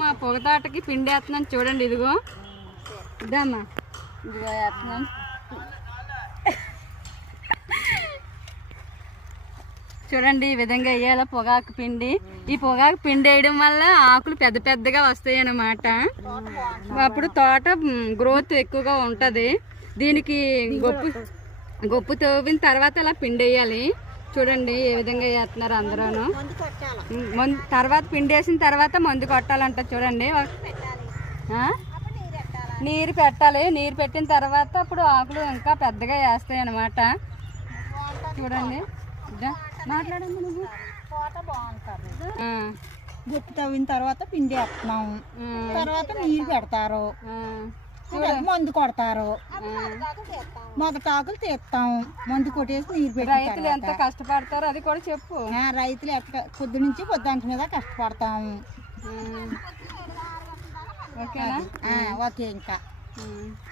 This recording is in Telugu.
మా పొగతాటకి పిండి వేస్తున్నాను చూడండి. ఇదిగో ఇదమ్మా, ఇదిగో వేస్తున్నాం. చూడండి ఈ విధంగా వేయాల పొగాకు పిండి. ఈ పొగాకు పిండి వేయడం వల్ల ఆకులు పెద్ద పెద్దగా వస్తాయి అన్నమాట. అప్పుడు తోట గ్రోత్ ఎక్కువగా ఉంటుంది. దీనికి గొప్పు తవ్విన తర్వాత అలా పిండి వేయాలి. చూడండి ఏ విధంగా చేస్తున్నారు అందరూను. తర్వాత పిండి వేసిన తర్వాత మందు కొట్టాలంట. చూడండి నీరు పెట్టాలి. నీరు పెట్టిన తర్వాత అప్పుడు ఆకులు ఇంకా పెద్దగా వేస్తాయి అన్నమాట. చూడండి మాట్లాడండి నువ్వు. గొప్ప తవ్విన తర్వాత పిండి వేస్తున్నాం. తర్వాత నీరు పెడతారు, మందు కొడతారు, మొదటాకులు తీస్తాం, మందు కొట్టేసి నీరు పెట్టి. రైతులు ఎంత కష్టపడతారో అది కూడా చెప్పు. రైతులు ఎట్లా పొద్దు నుంచి పొద్దుంట మీద కష్టపడతాము. ఓకేనా? ఓకే ఇంకా